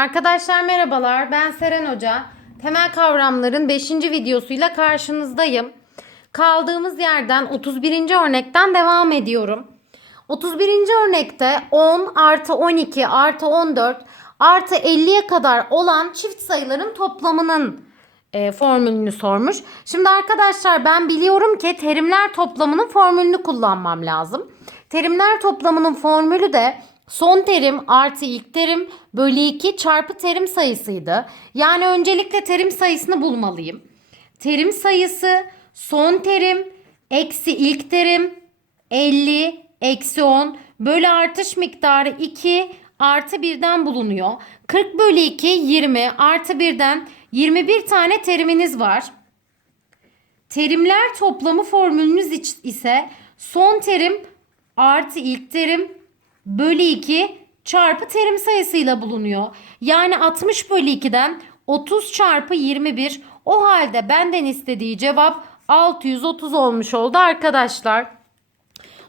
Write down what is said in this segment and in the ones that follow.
Arkadaşlar merhabalar. Ben Seren Hoca. Temel kavramların 5. videosuyla karşınızdayım. Kaldığımız yerden 31. örnekten devam ediyorum. 31. örnekte 10 artı 12 artı 14 artı 50'ye kadar olan çift sayıların toplamının e, formülünü sormuş. Şimdi arkadaşlar ben biliyorum ki terimler toplamının formülünü kullanmam lazım. Terimler toplamının formülü de son terim artı ilk terim bölü 2 çarpı terim sayısıydı. Yani öncelikle terim sayısını bulmalıyım. Terim sayısı son terim eksi ilk terim 50 eksi 10 bölü artış miktarı 2 artı 1'den bulunuyor. 40 bölü 2 20 artı 1'den 21 tane teriminiz var. Terimler toplamı formülünüz ise son terim artı ilk terim bölü 2 çarpı terim sayısıyla bulunuyor. Yani 60 bölü 2'den 30 çarpı 21 o halde benden istediği cevap 630 olmuş oldu arkadaşlar.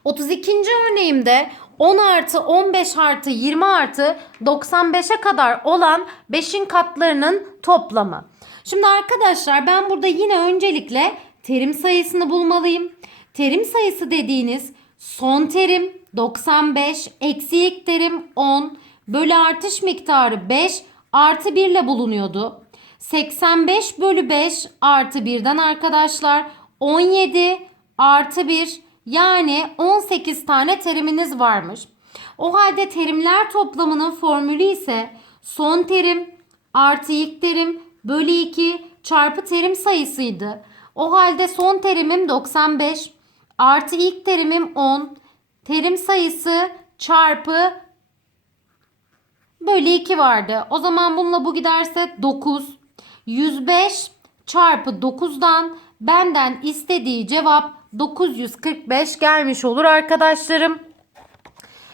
32. örneğimde 10 artı 15 artı 20 artı 95'e kadar olan 5'in katlarının toplamı. Şimdi arkadaşlar ben burada yine öncelikle terim sayısını bulmalıyım. Terim sayısı dediğiniz son terim 95 eksi ilk terim 10 bölü artış miktarı 5 artı 1 ile bulunuyordu. 85 bölü 5 artı 1'den arkadaşlar 17 artı 1 yani 18 tane teriminiz varmış. O halde terimler toplamının formülü ise son terim artı ilk terim bölü 2 çarpı terim sayısıydı. O halde son terimim 95 artı ilk terimim 10 terim sayısı çarpı bölü 2 vardı. O zaman bununla bu giderse 9. 105 çarpı 9'dan benden istediği cevap 945 gelmiş olur arkadaşlarım.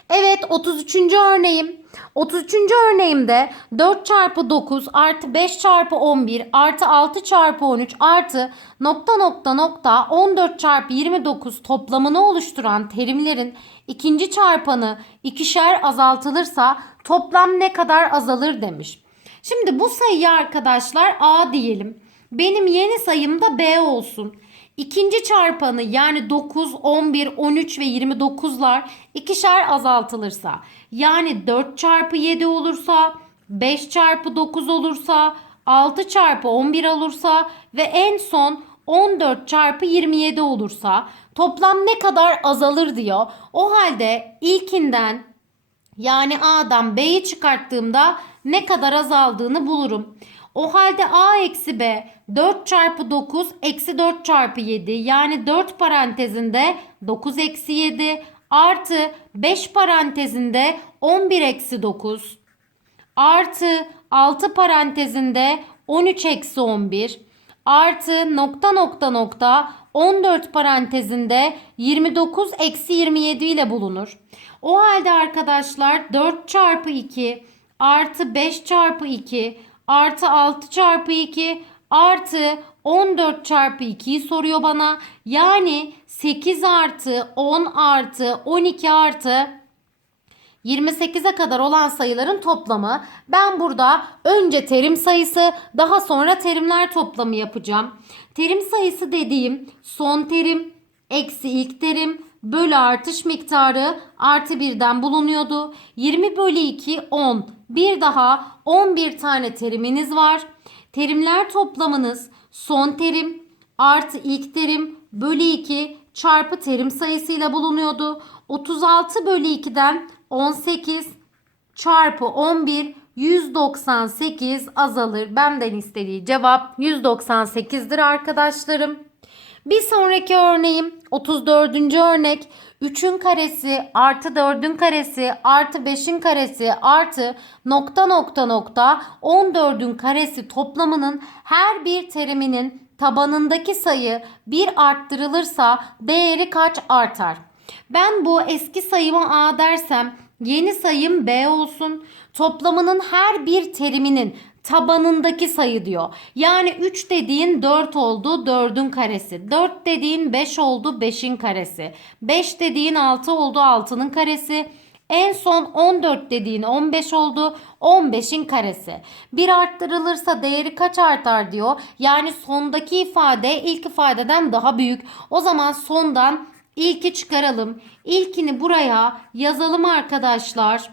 Evet 33. örneğim. 33. örneğimde 4 çarpı 9 artı 5 çarpı 11 artı 6 çarpı 13 artı nokta nokta nokta 14 çarpı 29 toplamını oluşturan terimlerin ikinci çarpanı ikişer azaltılırsa toplam ne kadar azalır demiş. Şimdi bu sayıyı arkadaşlar A diyelim. Benim yeni sayım da B olsun. İkinci çarpanı yani 9, 11, 13 ve 29'lar ikişer azaltılırsa yani 4 çarpı 7 olursa 5 çarpı 9 olursa 6 çarpı 11 olursa ve en son 14 çarpı 27 olursa toplam ne kadar azalır diyor. O halde ilkinden yani A'dan B'yi çıkarttığımda ne kadar azaldığını bulurum. O halde A eksi B 4 çarpı 9 eksi 4 çarpı 7 yani 4 parantezinde 9 eksi 7 artı 5 parantezinde 11 eksi 9 artı 6 parantezinde 13 eksi 11 artı nokta nokta nokta 14 parantezinde 29 eksi 27 ile bulunur. O halde arkadaşlar 4 çarpı 2 artı 5 çarpı 2 artı 6 çarpı 2 artı 14 çarpı 2'yi soruyor bana. Yani 8 artı 10 artı 12 artı 28'e kadar olan sayıların toplamı. Ben burada önce terim sayısı daha sonra terimler toplamı yapacağım. Terim sayısı dediğim son terim eksi ilk terim bölü artış miktarı artı 1'den bulunuyordu. 20 bölü 2 10. Bir daha 11 tane teriminiz var. Terimler toplamınız son terim artı ilk terim bölü 2 çarpı terim sayısıyla bulunuyordu. 36 bölü 2'den 18 çarpı 11 198 azalır. Benden istediği cevap 198'dir arkadaşlarım. Bir sonraki örneğim 34. örnek 3'ün karesi artı 4'ün karesi artı 5'in karesi artı nokta nokta nokta 14'ün karesi toplamının her bir teriminin tabanındaki sayı 1 arttırılırsa değeri kaç artar? Ben bu eski sayıma A dersem yeni sayım B olsun. Toplamının her bir teriminin tabanındaki sayı diyor. Yani 3 dediğin 4 oldu 4'ün karesi. 4 dediğin 5 oldu 5'in karesi. 5 dediğin 6 oldu 6'nın karesi. En son 14 dediğin 15 oldu. 15'in karesi. Bir arttırılırsa değeri kaç artar diyor. Yani sondaki ifade ilk ifadeden daha büyük. O zaman sondan ilki çıkaralım. İlkini buraya yazalım arkadaşlar.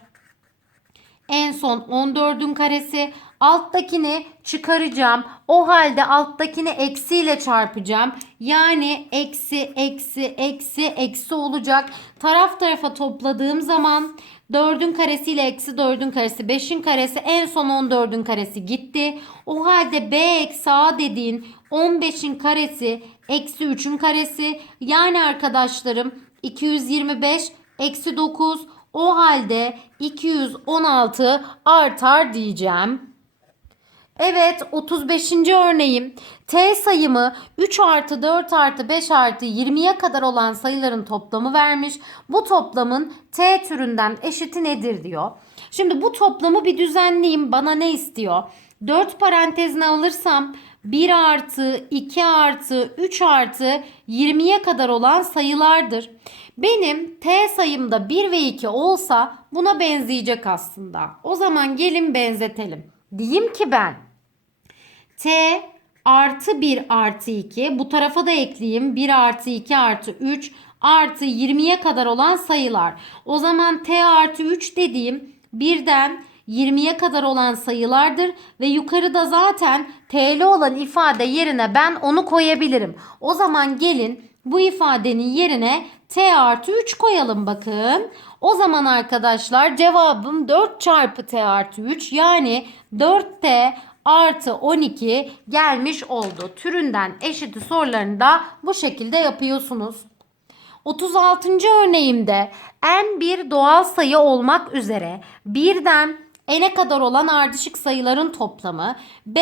En son 14'ün karesi. Alttakini çıkaracağım. O halde alttakini eksiyle çarpacağım. Yani eksi eksi eksi eksi olacak. Taraf tarafa topladığım zaman 4'ün karesiyle eksi 4'ün karesi 5'in karesi en son 14'ün karesi gitti. O halde b eksi a dediğin 15'in karesi eksi 3'ün karesi. Yani arkadaşlarım 225 eksi 9 o halde 216 artar diyeceğim. Evet 35. örneğim. T sayımı 3 artı 4 artı 5 artı 20'ye kadar olan sayıların toplamı vermiş. Bu toplamın T türünden eşiti nedir diyor. Şimdi bu toplamı bir düzenleyeyim. Bana ne istiyor? 4 parantezine alırsam 1 artı 2 artı 3 artı 20'ye kadar olan sayılardır. Benim T sayımda 1 ve 2 olsa buna benzeyecek aslında. O zaman gelin benzetelim. Diyeyim ki ben T artı 1 artı 2 bu tarafa da ekleyeyim 1 artı 2 artı 3 artı 20'ye kadar olan sayılar. O zaman T artı 3 dediğim birden 20'ye kadar olan sayılardır ve yukarıda zaten TL olan ifade yerine ben onu koyabilirim. O zaman gelin bu ifadenin yerine T artı 3 koyalım bakın. O zaman arkadaşlar cevabım 4 çarpı T artı 3 yani 4T artı 12 gelmiş oldu. Türünden eşiti sorularını da bu şekilde yapıyorsunuz. 36. örneğimde n bir doğal sayı olmak üzere birden n'e kadar olan ardışık sayıların toplamı, b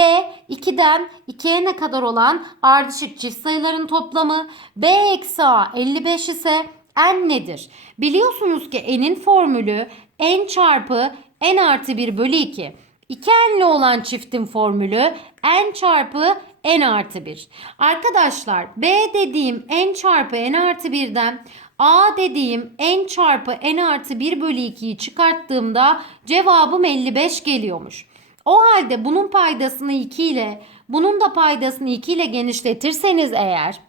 2'den 2'ye kadar olan ardışık çift sayıların toplamı, b eksi a 55 ise n nedir? Biliyorsunuz ki n'in formülü n çarpı n artı 1 bölü 2. 2 n'li olan çiftin formülü n çarpı n artı 1. Arkadaşlar b dediğim n çarpı n artı 1'den a dediğim n çarpı n artı 1 bölü 2'yi çıkarttığımda cevabım 55 geliyormuş. O halde bunun paydasını 2 ile bunun da paydasını 2 ile genişletirseniz eğer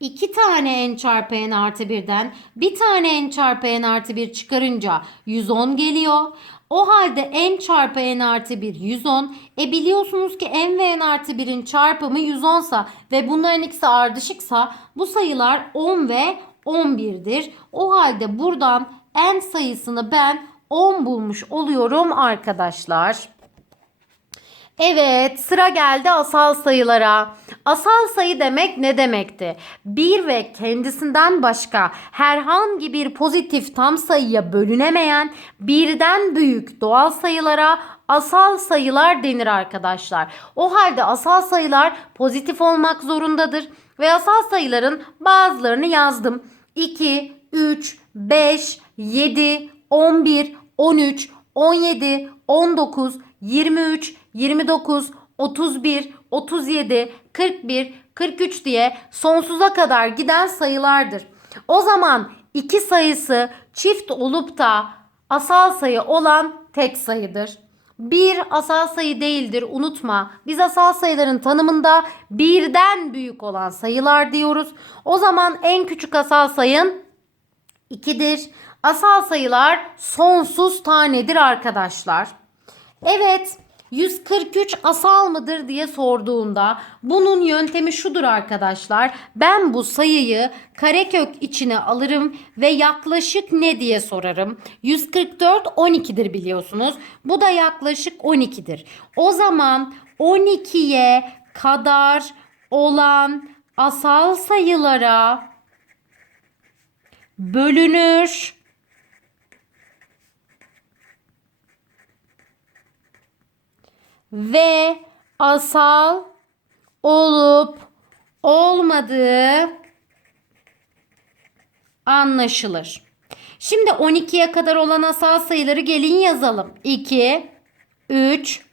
2 tane n çarpı n artı 1'den bir tane n çarpı n artı 1 çıkarınca 110 geliyor. O halde n çarpı n artı 1 110. E biliyorsunuz ki n ve n artı 1'in çarpımı 110 sa ve bunların ikisi ardışıksa bu sayılar 10 ve 11'dir. O halde buradan n sayısını ben 10 bulmuş oluyorum arkadaşlar. Evet sıra geldi asal sayılara. Asal sayı demek ne demekti? Bir ve kendisinden başka herhangi bir pozitif tam sayıya bölünemeyen birden büyük doğal sayılara asal sayılar denir arkadaşlar. O halde asal sayılar pozitif olmak zorundadır. Ve asal sayıların bazılarını yazdım. 2, 3, 5, 7, 11, 13, 17, 19, 23, 29, 31, 37, 41, 43 diye sonsuza kadar giden sayılardır. O zaman iki sayısı çift olup da asal sayı olan tek sayıdır. Bir asal sayı değildir unutma. Biz asal sayıların tanımında birden büyük olan sayılar diyoruz. O zaman en küçük asal sayın 2'dir. Asal sayılar sonsuz tanedir arkadaşlar. Evet 143 asal mıdır diye sorduğunda bunun yöntemi şudur arkadaşlar. Ben bu sayıyı karekök içine alırım ve yaklaşık ne diye sorarım. 144 12'dir biliyorsunuz. Bu da yaklaşık 12'dir. O zaman 12'ye kadar olan asal sayılara bölünür. Ve asal olup olmadığı anlaşılır. Şimdi 12'ye kadar olan asal sayıları gelin yazalım. 2, 3,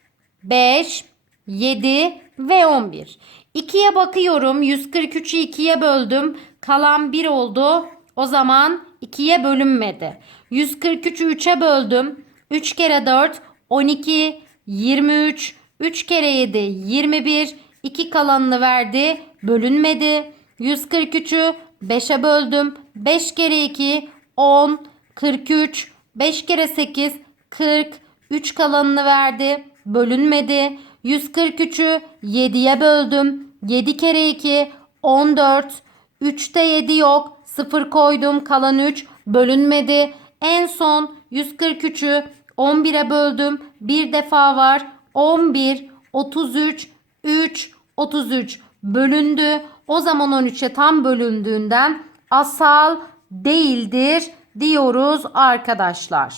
5, 7 ve 11. 2'ye bakıyorum. 143'ü 2'ye böldüm. Kalan 1 oldu. O zaman 2'ye bölünmedi. 143'ü 3'e böldüm. 3 kere 4 12 23 3 kere 7 21 2 kalanını verdi. Bölünmedi. 143'ü 5'e böldüm. 5 kere 2 10 43 5 kere 8 40 3 kalanını verdi. Bölünmedi. 143'ü 7'ye böldüm. 7 kere 2 14 3'te 7 yok. 0 koydum. Kalan 3 bölünmedi. En son 143'ü 11'e böldüm. Bir defa var. 11 33 3 33 bölündü. O zaman 13'e tam bölündüğünden asal değildir diyoruz arkadaşlar.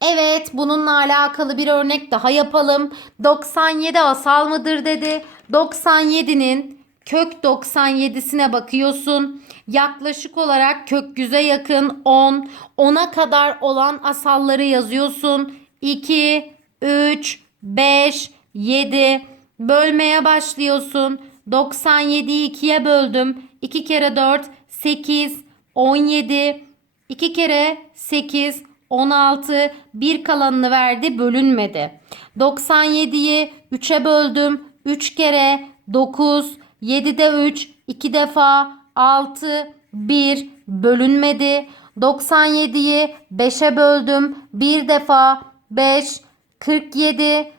Evet bununla alakalı bir örnek daha yapalım. 97 asal mıdır dedi. 97'nin kök 97'sine bakıyorsun. Yaklaşık olarak kök 100'e yakın 10. 10'a kadar olan asalları yazıyorsun. 2, 3, 5, 7. Bölmeye başlıyorsun. 97'yi 2'ye böldüm. 2 kere 4, 8, 17. 2 kere 8, 16. Bir kalanını verdi bölünmedi. 97'yi 3'e böldüm. 3 kere 9. 7'de 3. 2 defa 6. 1 bölünmedi. 97'yi 5'e böldüm. Bir defa 5. 47.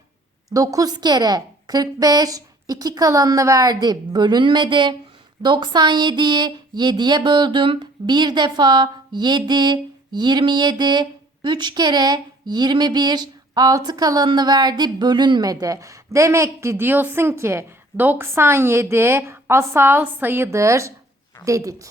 9 kere 45. 2 kalanını verdi bölünmedi. 97'yi 7'ye böldüm. Bir defa 7, 27, 3 kere 21, 6 kalanını verdi bölünmedi. Demek ki diyorsun ki 97 asal sayıdır dedik.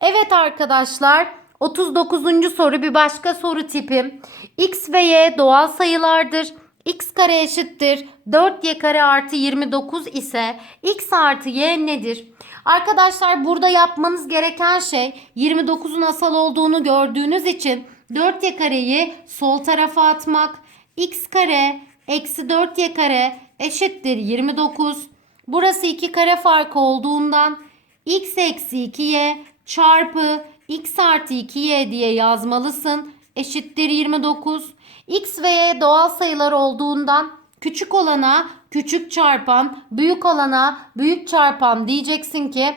Evet arkadaşlar 39. soru bir başka soru tipi. X ve Y doğal sayılardır. X kare eşittir 4y kare artı 29 ise x artı y nedir? Arkadaşlar burada yapmanız gereken şey 29'un asal olduğunu gördüğünüz için 4y kareyi sol tarafa atmak. x kare eksi 4y kare eşittir 29. Burası 2 kare farkı olduğundan x eksi 2y çarpı x artı 2y diye yazmalısın. Eşittir 29. x ve y doğal sayılar olduğundan küçük olana küçük çarpan, büyük olana büyük çarpan diyeceksin ki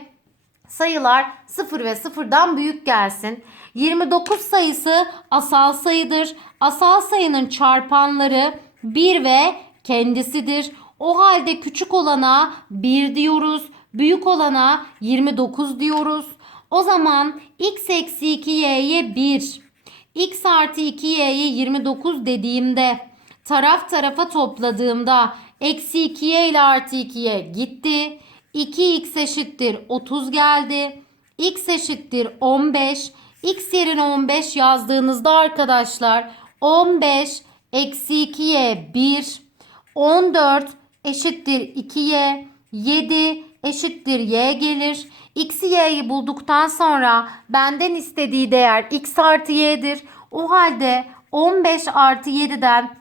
sayılar 0 ve 0'dan büyük gelsin. 29 sayısı asal sayıdır. Asal sayının çarpanları 1 ve kendisidir. O halde küçük olana 1 diyoruz. Büyük olana 29 diyoruz. O zaman x eksi 2y'ye 1. x artı 2y'ye 29 dediğimde taraf tarafa topladığımda eksi 2y ile artı 2y gitti. 2x eşittir 30 geldi. x eşittir 15. x yerine 15 yazdığınızda arkadaşlar 15 eksi 2y 1. 14 eşittir 2y. 7 eşittir y gelir. X'i y'yi bulduktan sonra benden istediği değer x artı y'dir. O halde 15 artı 7'den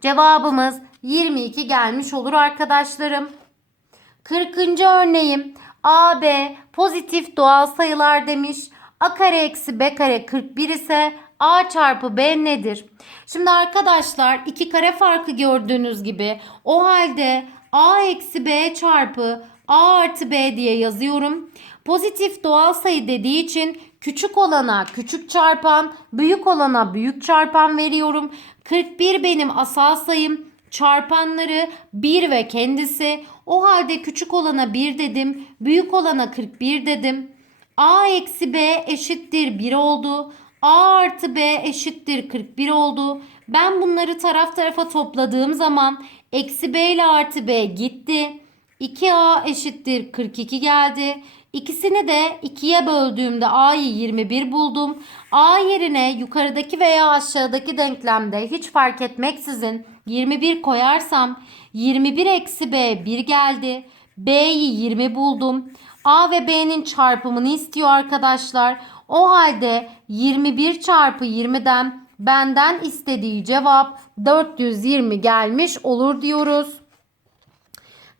cevabımız 22 gelmiş olur arkadaşlarım. 40. örneğim A, B pozitif doğal sayılar demiş. A kare eksi B kare 41 ise A çarpı B nedir? Şimdi arkadaşlar iki kare farkı gördüğünüz gibi o halde A eksi B çarpı A artı B diye yazıyorum. Pozitif doğal sayı dediği için küçük olana küçük çarpan, büyük olana büyük çarpan veriyorum. 41 benim asal sayım. Çarpanları 1 ve kendisi. O halde küçük olana 1 dedim. Büyük olana 41 dedim. A eksi B eşittir 1 oldu. A artı B eşittir 41 oldu. Ben bunları taraf tarafa topladığım zaman eksi B ile artı B gitti. 2A eşittir 42 geldi. İkisini de 2'ye böldüğümde A'yı 21 buldum. A yerine yukarıdaki veya aşağıdaki denklemde hiç fark etmeksizin 21 koyarsam 21 eksi B 1 geldi. B'yi 20 buldum. A ve B'nin çarpımını istiyor arkadaşlar. O halde 21 çarpı 20'den benden istediği cevap 420 gelmiş olur diyoruz.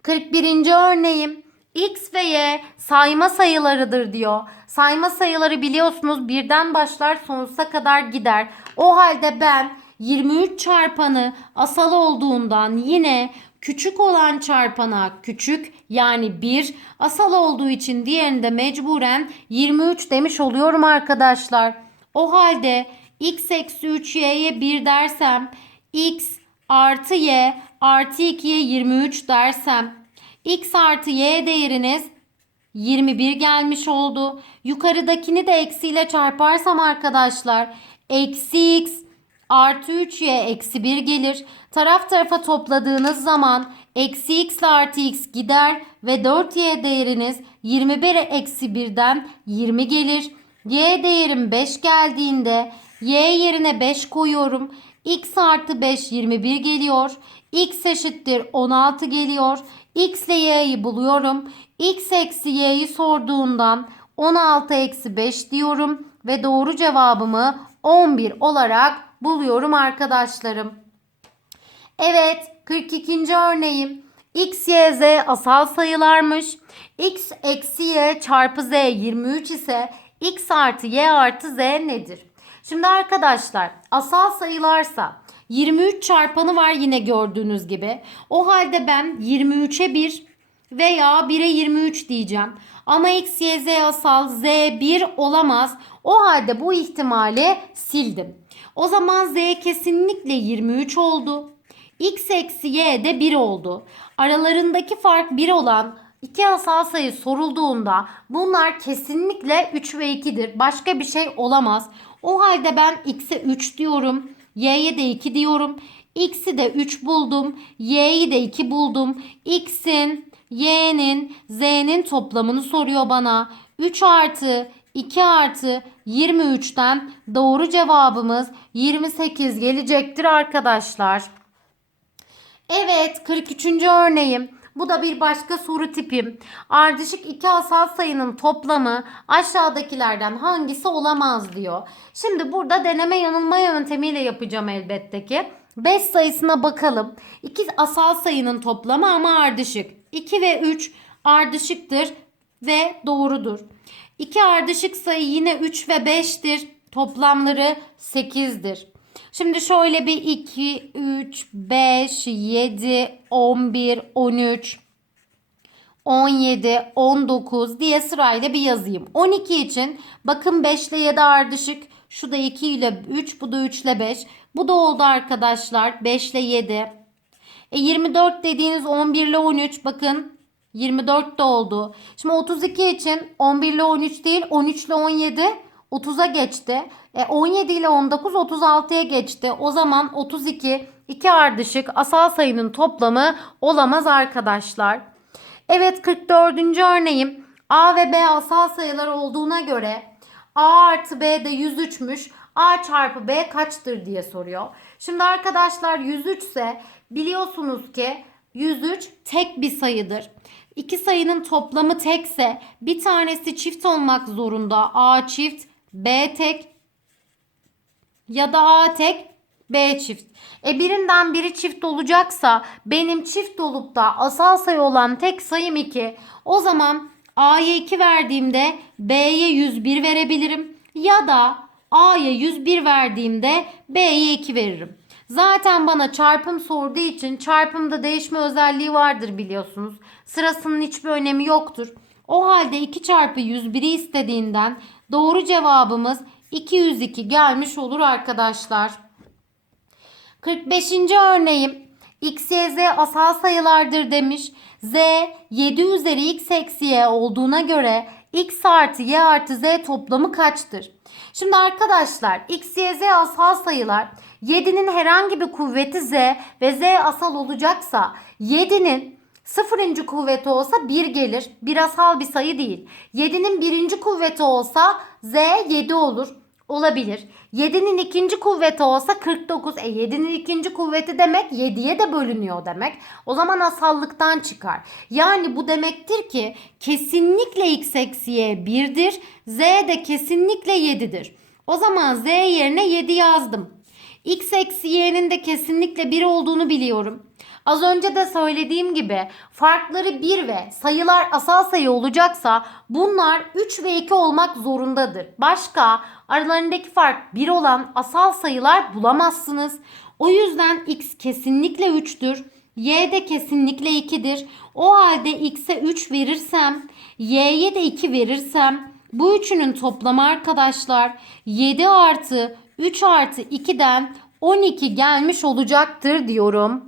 41. örneğim X ve Y sayma sayılarıdır diyor. Sayma sayıları biliyorsunuz birden başlar sonsuza kadar gider. O halde ben 23 çarpanı asal olduğundan yine küçük olan çarpana küçük yani 1 asal olduğu için diğerini de mecburen 23 demiş oluyorum arkadaşlar. O halde x eksi 3y'ye 1 dersem x artı y artı 2'ye 23 dersem x artı y değeriniz 21 gelmiş oldu. Yukarıdakini de eksiyle çarparsam arkadaşlar eksi x artı 3y eksi 1 gelir. Taraf tarafa topladığınız zaman eksi x ile artı x gider ve 4y değeriniz 21 eksi 1'den 20 gelir. y değerim 5 geldiğinde y yerine 5 koyuyorum. x artı 5 21 geliyor. x eşittir 16 geliyor. x ile y'yi buluyorum. x eksi y'yi sorduğundan 16 eksi 5 diyorum ve doğru cevabımı 11 olarak buluyorum arkadaşlarım. Evet 42. örneğim. X, Y, Z asal sayılarmış. X eksi Y çarpı Z 23 ise X artı Y artı Z nedir? Şimdi arkadaşlar asal sayılarsa 23 çarpanı var yine gördüğünüz gibi. O halde ben 23'e 1 veya 1'e 23 diyeceğim. Ama x, y, z asal z 1 olamaz. O halde bu ihtimali sildim. O zaman z kesinlikle 23 oldu. x eksi y de 1 oldu. Aralarındaki fark 1 olan iki asal sayı sorulduğunda bunlar kesinlikle 3 ve 2'dir. Başka bir şey olamaz. O halde ben x'e 3 diyorum. y'ye de 2 diyorum. x'i de 3 buldum. y'yi de 2 buldum. x'in y'nin z'nin toplamını soruyor bana. 3 artı 2 artı 23'ten doğru cevabımız 28 gelecektir arkadaşlar. Evet 43. örneğim. Bu da bir başka soru tipim. Ardışık iki asal sayının toplamı aşağıdakilerden hangisi olamaz diyor. Şimdi burada deneme yanılma yöntemiyle yapacağım elbette ki. 5 sayısına bakalım. İki asal sayının toplamı ama ardışık. 2 ve 3 ardışıktır ve doğrudur. İki ardışık sayı yine 3 ve 5'tir. Toplamları 8'dir. Şimdi şöyle bir 2, 3, 5, 7, 11, 13, 17, 19 diye sırayla bir yazayım. 12 için bakın 5 ile 7 ardışık. Şu da 2 ile 3, bu da 3 ile 5. Bu da oldu arkadaşlar. 5 ile 7. E 24 dediğiniz 11 ile 13 bakın 24 de oldu. Şimdi 32 için 11 ile 13 değil 13 ile 17 30'a geçti. E 17 ile 19 36'ya geçti. O zaman 32 iki ardışık asal sayının toplamı olamaz arkadaşlar. Evet 44. örneğim. A ve B asal sayılar olduğuna göre A artı B de 103'müş. A çarpı B kaçtır diye soruyor. Şimdi arkadaşlar 103 ise biliyorsunuz ki 103 tek bir sayıdır. İki sayının toplamı tekse bir tanesi çift olmak zorunda. A çift, B tek ya da A tek, B çift. E birinden biri çift olacaksa benim çift olup da asal sayı olan tek sayım 2. O zaman A'ya 2 verdiğimde B'ye 101 verebilirim. Ya da A'ya 101 verdiğimde B'ye 2 veririm. Zaten bana çarpım sorduğu için çarpımda değişme özelliği vardır biliyorsunuz. Sırasının hiçbir önemi yoktur. O halde 2 çarpı 101'i istediğinden doğru cevabımız 202 gelmiş olur arkadaşlar. 45. örneğim x, y, z asal sayılardır demiş. z 7 üzeri x eksi y olduğuna göre x artı y artı z toplamı kaçtır? Şimdi arkadaşlar x, y, z asal sayılar 7'nin herhangi bir kuvveti z ve z asal olacaksa 7'nin sıfırıncı kuvveti olsa 1 gelir. Bir asal bir sayı değil. 7'nin birinci kuvveti olsa z 7 olur. Olabilir. 7'nin ikinci kuvveti olsa 49. E 7'nin ikinci kuvveti demek 7'ye de bölünüyor demek. O zaman asallıktan çıkar. Yani bu demektir ki kesinlikle x eksi y 1'dir. Z de kesinlikle 7'dir. O zaman z yerine 7 yazdım. X eksi y'nin de kesinlikle 1 olduğunu biliyorum. Az önce de söylediğim gibi farkları 1 ve sayılar asal sayı olacaksa bunlar 3 ve 2 olmak zorundadır. Başka aralarındaki fark 1 olan asal sayılar bulamazsınız. O yüzden x kesinlikle 3'tür. Y de kesinlikle 2'dir. O halde x'e 3 verirsem, y'ye de 2 verirsem bu üçünün toplamı arkadaşlar 7 artı 3 artı 2'den 12 gelmiş olacaktır diyorum.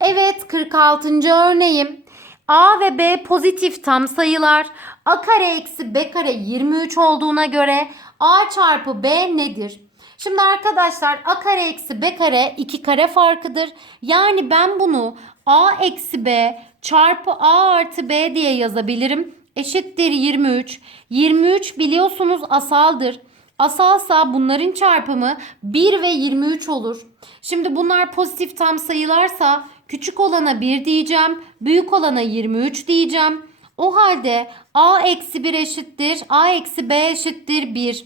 Evet 46. örneğim. A ve B pozitif tam sayılar. A kare eksi B kare 23 olduğuna göre A çarpı B nedir? Şimdi arkadaşlar A kare eksi B kare 2 kare farkıdır. Yani ben bunu A eksi B çarpı A artı B diye yazabilirim. Eşittir 23. 23 biliyorsunuz asaldır. Asalsa bunların çarpımı 1 ve 23 olur. Şimdi bunlar pozitif tam sayılarsa küçük olana 1 diyeceğim. Büyük olana 23 diyeceğim. O halde a eksi 1 eşittir. a eksi b eşittir 1.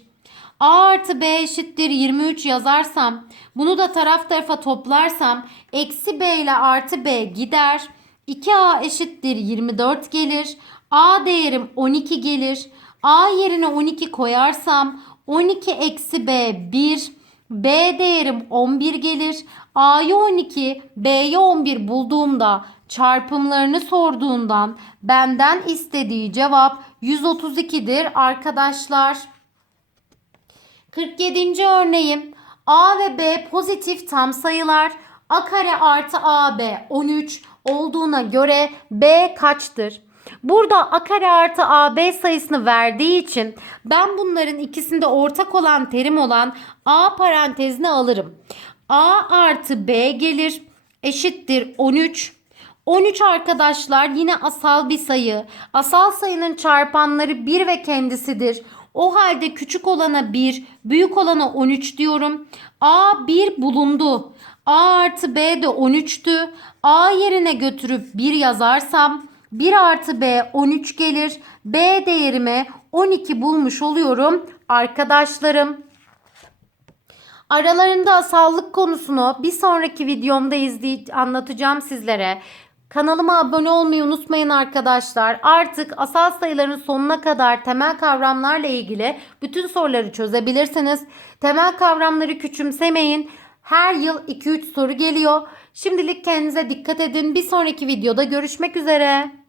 a artı b eşittir 23 yazarsam bunu da taraf tarafa toplarsam eksi b ile artı b gider. 2a eşittir 24 gelir. a değerim 12 gelir. a yerine 12 koyarsam 12 eksi b 1. B değerim 11 gelir. A'yı 12, B'yi 11 bulduğumda çarpımlarını sorduğundan benden istediği cevap 132'dir arkadaşlar. 47. örneğim A ve B pozitif tam sayılar. A kare artı AB 13 olduğuna göre B kaçtır? Burada a kare artı ab sayısını verdiği için ben bunların ikisinde ortak olan terim olan a parantezine alırım. a artı b gelir eşittir 13. 13 arkadaşlar yine asal bir sayı. Asal sayının çarpanları 1 ve kendisidir. O halde küçük olana 1, büyük olana 13 diyorum. A 1 bulundu. A artı B de 13'tü. A yerine götürüp 1 yazarsam 1 artı B 13 gelir. B değerime 12 bulmuş oluyorum arkadaşlarım. Aralarında asallık konusunu bir sonraki videomda izley anlatacağım sizlere. Kanalıma abone olmayı unutmayın arkadaşlar. Artık asal sayıların sonuna kadar temel kavramlarla ilgili bütün soruları çözebilirsiniz. Temel kavramları küçümsemeyin. Her yıl 2-3 soru geliyor. Şimdilik kendinize dikkat edin. Bir sonraki videoda görüşmek üzere.